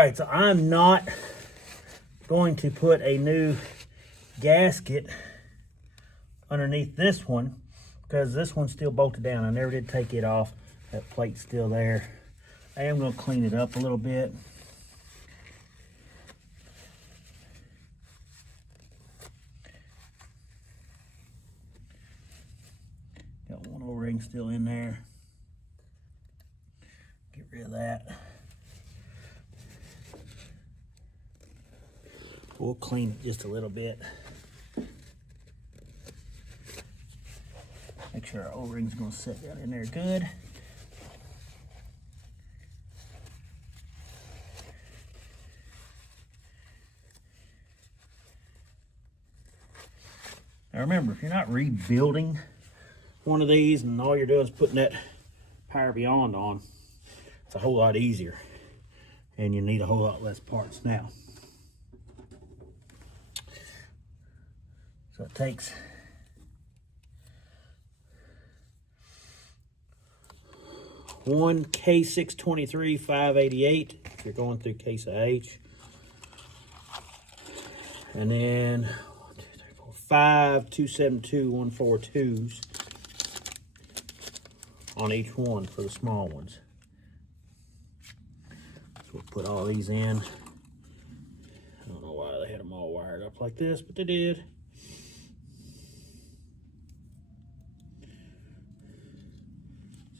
right, so I'm not going to put a new gasket underneath this one because this one's still bolted down. I never did take it off. That plate's still there. I am going to clean it up a little bit. Got one O-ring still in there. Get rid of that. We'll clean it just a little bit. Make sure our O-ring's gonna sit down in there good. Now remember, if you're not rebuilding one of these and all you're doing is putting that Power Beyond on, it's a whole lot easier and you need a whole lot less parts now. So it takes one K623 588 if you're going through Case IH, and then 5 272 142s on each one for the small ones. So we'll put all these in. I don't know why they had them all wired up like this, but they did.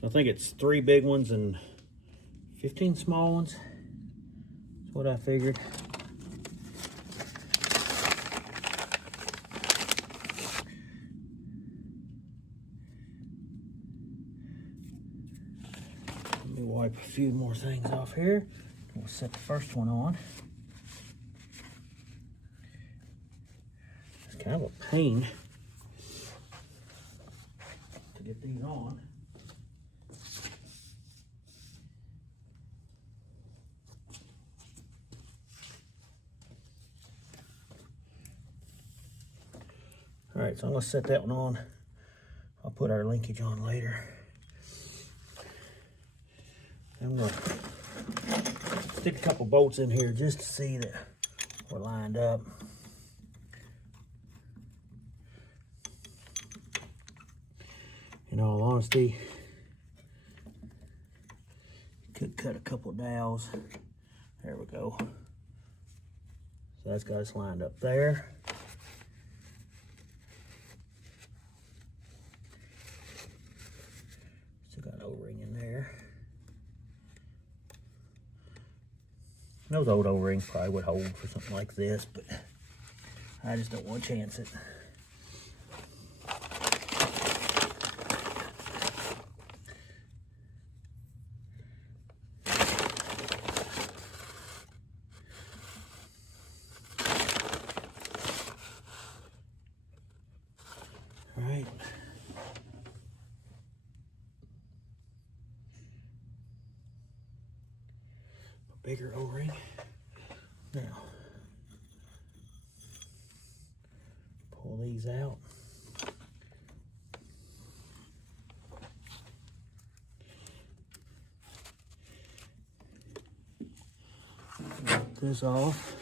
So I think it's 3 big ones and 15 small ones. That's what I figured. Let me wipe a few more things off here. We'll set the first one on. It's kind of a pain to get these on. All right, so I'm gonna set that one on. I'll put our linkage on later. I'm gonna stick a couple bolts in here just to see that we're lined up. In all honesty, could cut a couple dowels. There we go. So that's got us lined up there. Still got an O-ring in there. Those old O-rings probably would hold for something like this, but I just don't want to chance it. All right. A bigger O-ring. Now, pull these out. Get this off.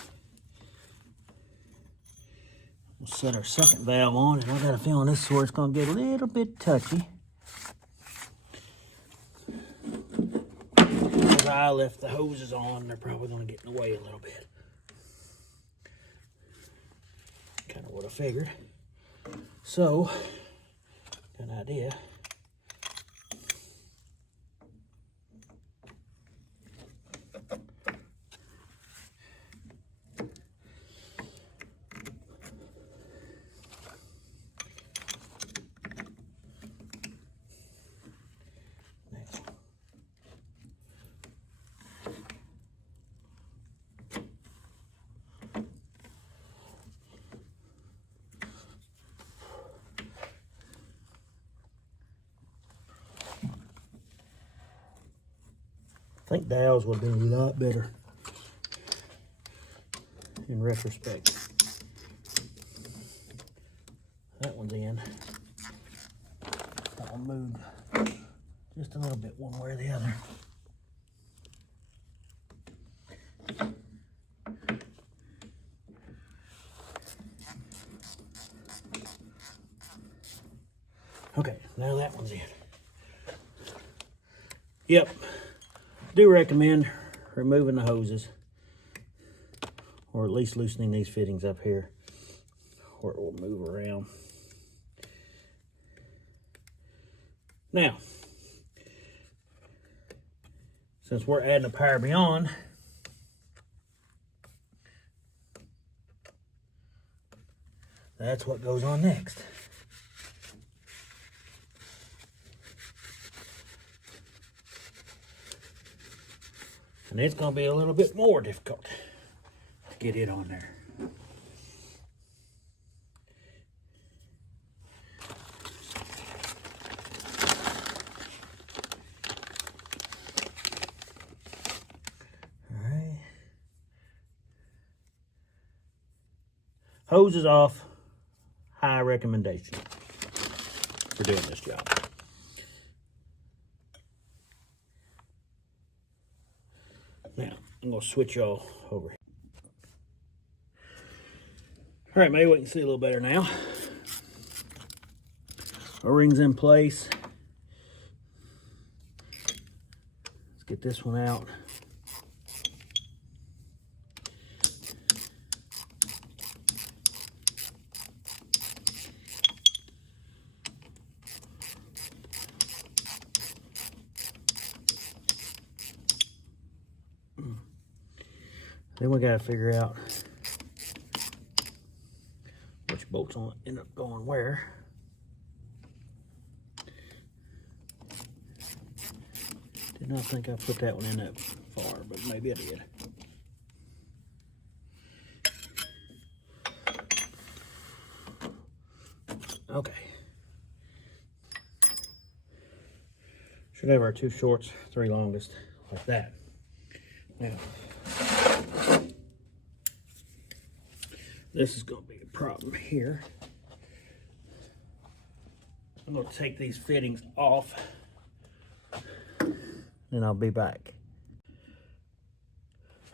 We'll set our second valve on, and I got a feeling this is where it's going to get a little bit touchy. Because I left the hoses on, they're probably going to get in the way a little bit. Kind of what I figured. So, got an idea. I think dowels would have been a lot better in retrospect. That one's in. That one moved just a little bit one way or the other. Okay, now that one's in. Yep, do recommend removing the hoses, or at least loosening these fittings up here, or it will move around. Now, since we're adding a Power Beyond, that's what goes on next. And it's going to be a little bit more difficult to get it on there. All right. Hose is off. High recommendation for doing this job. Now, I'm going to switch y'all over. All right, maybe we can see a little better now. O-ring's in place. Let's get this one out. Then we got to figure out which bolts will end up going where. Did not think I put that one in that far, but maybe I did. Okay. Should have our 2 shorts, 3 longest, like that. Now, this is going to be a problem here. I'm going to take these fittings off, and I'll be back.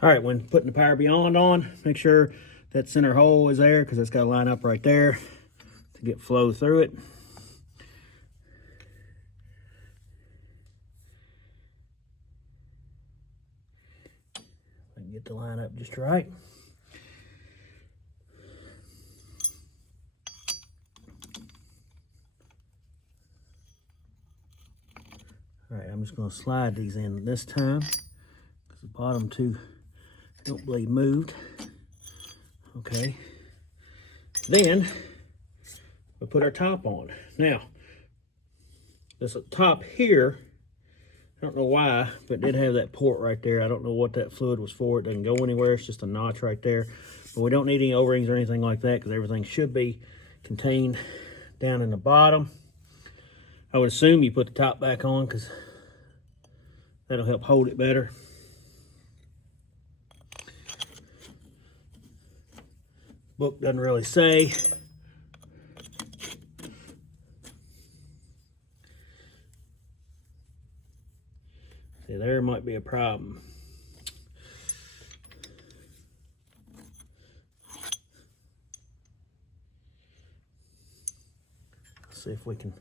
All right, when putting the Power Beyond on, make sure that center hole is there, because it's got to line up right there to get flow through it. I can get the line up just right. All right, I'm just going to slide these in this time, because the bottom 2 don't believe moved. Okay. Then we put our top on. Now, this top here, I don't know why, but it did have that port right there. I don't know what that fluid was for. It doesn't go anywhere. It's just a notch right there. But we don't need any O-rings or anything like that, because everything should be contained down in the bottom. I would assume you put the top back on, because that'll help hold it better. Book doesn't really say. See, there might be a problem. Let's see if we can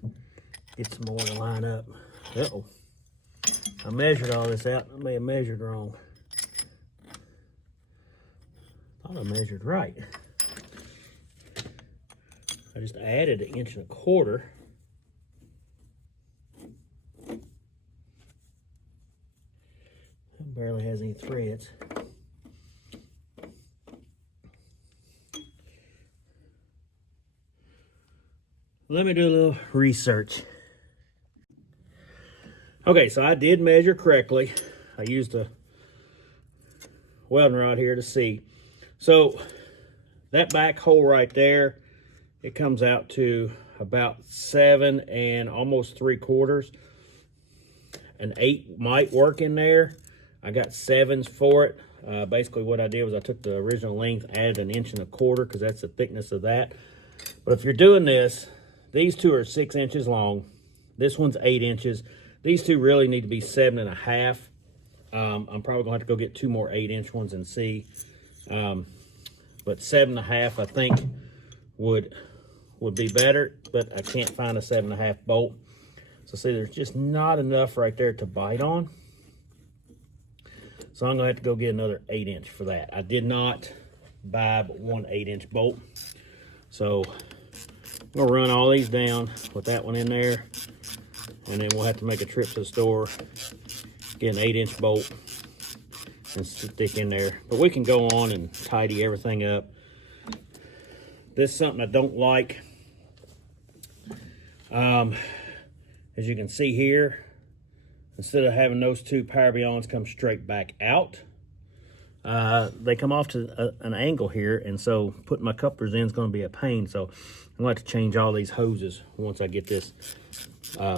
get some more to line up. Uh-oh. I measured all this out. I may have measured wrong. Thought I measured right. I just added 1.25 inches. It barely has any threads. Let me do a little research. Okay, so I did measure correctly. I used a welding rod here to see. So that back hole right there, it comes out to about 7 and almost 3/4. An 8 might work in there. I got 7s for it. Basically what I did was I took the original length, added 1.25 inches, because that's the thickness of that. But if you're doing this, these 2 are 6 inches long. This one's 8 inches. These 2 really need to be 7.5. I'm probably gonna have to go get 2 more 8-inch ones and see. But 7.5, I think, would would be better, but I can't find a 7.5 bolt. So see, there's just not enough right there to bite on. So I'm gonna have to go get another 8-inch for that. I did not buy but one 8-inch bolt. So I'm gonna run all these down with that one in there, and then we'll have to make a trip to the store, get an 8-inch bolt and stick in there. But we can go on and tidy everything up. This is something I don't like. As you can see here, instead of having those two Power Beyonds come straight back out, they come off to an angle here, and so putting my couplers in is going to be a pain. So I'm going to have to change all these hoses once I get this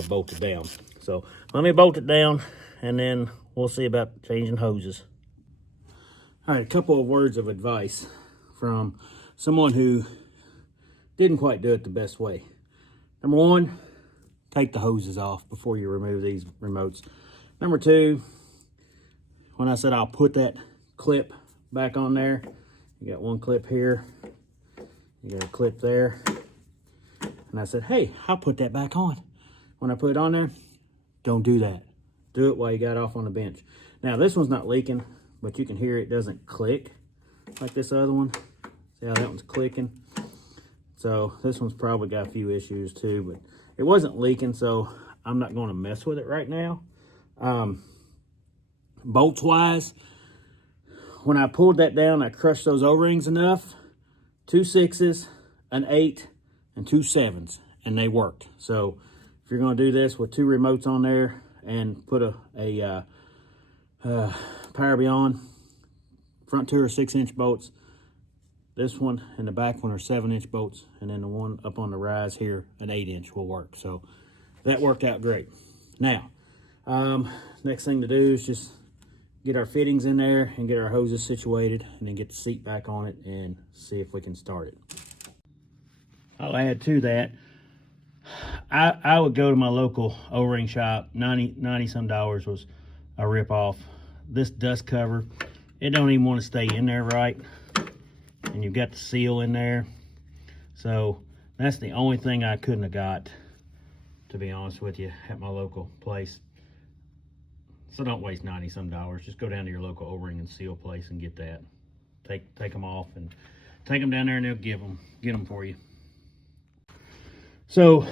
bolted down. So let me bolt it down, and then we'll see about changing hoses. All right, a couple of words of advice from someone who didn't quite do it the best way. Number one, take the hoses off before you remove these remotes. Number two, when I said I'll put that clip back on there, you got one clip here, you got a clip there, and I said, hey, I'll put that back on. When I put it on there, don't do that. Do it while you got off on the bench. Now, this one's not leaking, but you can hear it doesn't click like this other one. See how that one's clicking? So this one's probably got a few issues too, but it wasn't leaking, so I'm not going to mess with it right now. Bolts wise, when I pulled that down, I crushed those O-rings enough, 2 6s, an 8, and 2 7s, and they worked. So if you're going to do this with 2 remotes on there and put a Power Beyond, front 2 are 6-inch bolts. This one and the back one are 7-inch bolts, and then the one up on the rise here, an 8-inch will work. So that worked out great. Now, next thing to do is just get our fittings in there and get our hoses situated, and then get the seat back on it and see if we can start it. I'll add to that, I would go to my local O-ring shop. 90 some dollars was a rip-off. This dust cover, it don't even want to stay in there right. And you've got the seal in there. So that's the only thing I couldn't have got, to be honest with you, at my local place. So don't waste 90 some dollars. Just go down to your local O-ring and seal place and get that. Take them off and take them down there, and they'll get them for you. So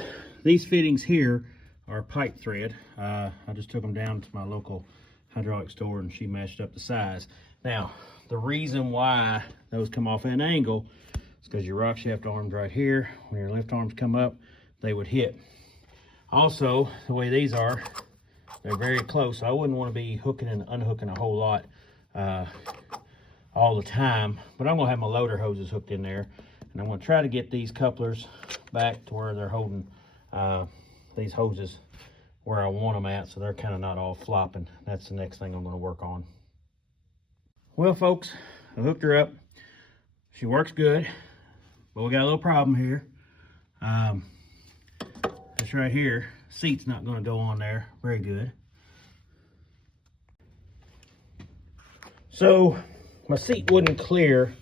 these fittings here are pipe thread. I just took them down to my local hydraulic store, and she matched up the size. Now, the reason why those come off at an angle is because your rock shaft arms right here, when your lift arms come up, they would hit. Also, the way these are, they're very close. So I wouldn't want to be hooking and unhooking a whole lot all the time. But I'm going to have my loader hoses hooked in there, and I'm going to try to get these couplers back to where they're holding these hoses where I want them at, so they're kind of not all flopping. That's the next thing I'm going to work on. Well, folks, I hooked her up. She works good, but we got a little problem here. This right here, seat's not going to go on there very good. So my seat wouldn't clear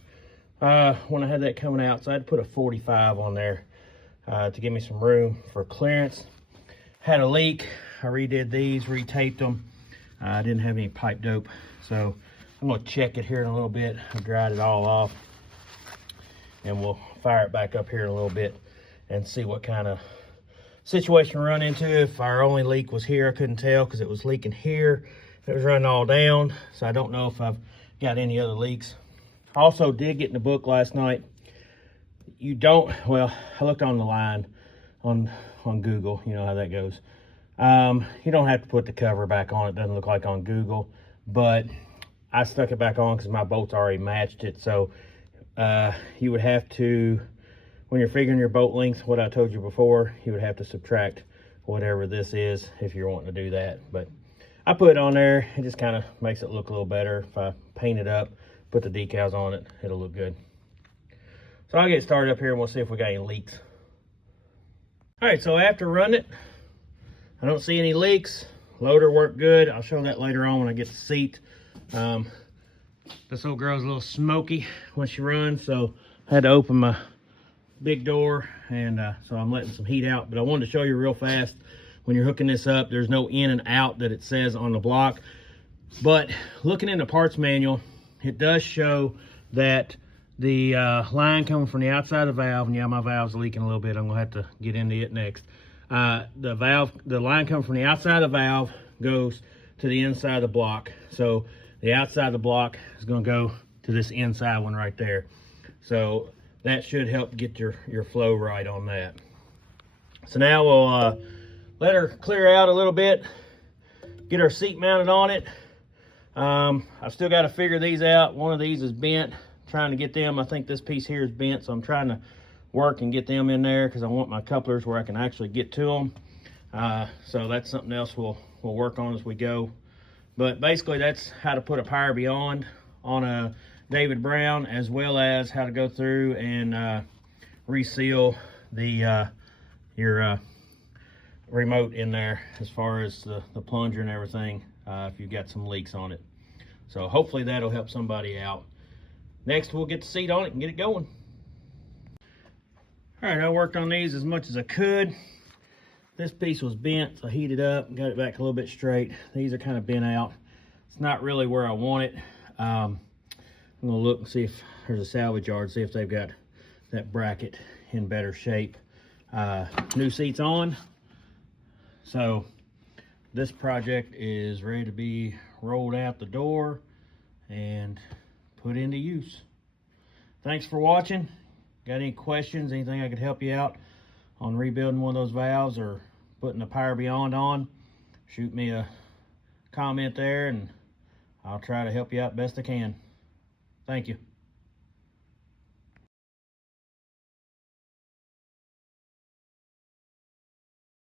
when I had that coming out, so I had to put a 45 on there to give me some room for clearance. Had a leak. I redid these, retaped them. I didn't have any pipe dope, so I'm going to check it here in a little bit. I dried it all off, and we'll fire it back up here in a little bit and see what kind of situation we run into. If our only leak was here, I couldn't tell because it was leaking here. It was running all down, so I don't know if I've got any other leaks. I also did get in the book last night. You don't, well, I looked on the line on Google. You know how that goes. You don't have to put the cover back on. It doesn't look like on Google, but I stuck it back on because my bolts already matched it. So you would have to, when you're figuring your bolt length, what I told you before, you would have to subtract whatever this is if you're wanting to do that. But I put it on there. It just kind of makes it look a little better. If I paint it up, put the decals on it, it'll look good. So I'll get started up here and we'll see if we got any leaks. All right, so after running it, I don't see any leaks. Loader worked good. I'll show that later on when I get the seat. This old girl's a little smoky when she runs, so I had to open my big door, and so I'm letting some heat out. But I wanted to show you real fast, when you're hooking this up, there's no in and out that it says on the block. But looking in the parts manual, it does show that the line coming from the outside of the valve, and yeah, my valve's leaking a little bit. I'm gonna have to get into it next. The line coming from the outside of the valve goes to the inside of the block. So the outside of the block is gonna go to this inside one right there. So that should help get your flow right on that. So now we'll let her clear out a little bit, get our seat mounted on it. I've still got to figure these out. One of these is bent, trying to get them. I think this piece here is bent, so I'm trying to work and get them in there because I want my couplers where I can actually get to them. So that's something else we'll work on as we go. But basically that's how to put a Power Beyond on a David Brown, as well as how to go through and reseal the your remote in there, as far as the plunger and everything, if you've got some leaks on it. So hopefully that'll help somebody out. Next, we'll get the seat on it and get it going. All right, I worked on these as much as I could. This piece was bent, so I heated up and got it back a little bit straight. These are kind of bent out. It's not really where I want it. I'm gonna look and see if there's a salvage yard, see if they've got that bracket in better shape. New seats on. So this project is ready to be rolled out the door and put into use. Thanks for watching. Got any questions, anything I could help you out on rebuilding one of those valves or putting the Power Beyond on, shoot me a comment there and I'll try to help you out best I can. Thank you.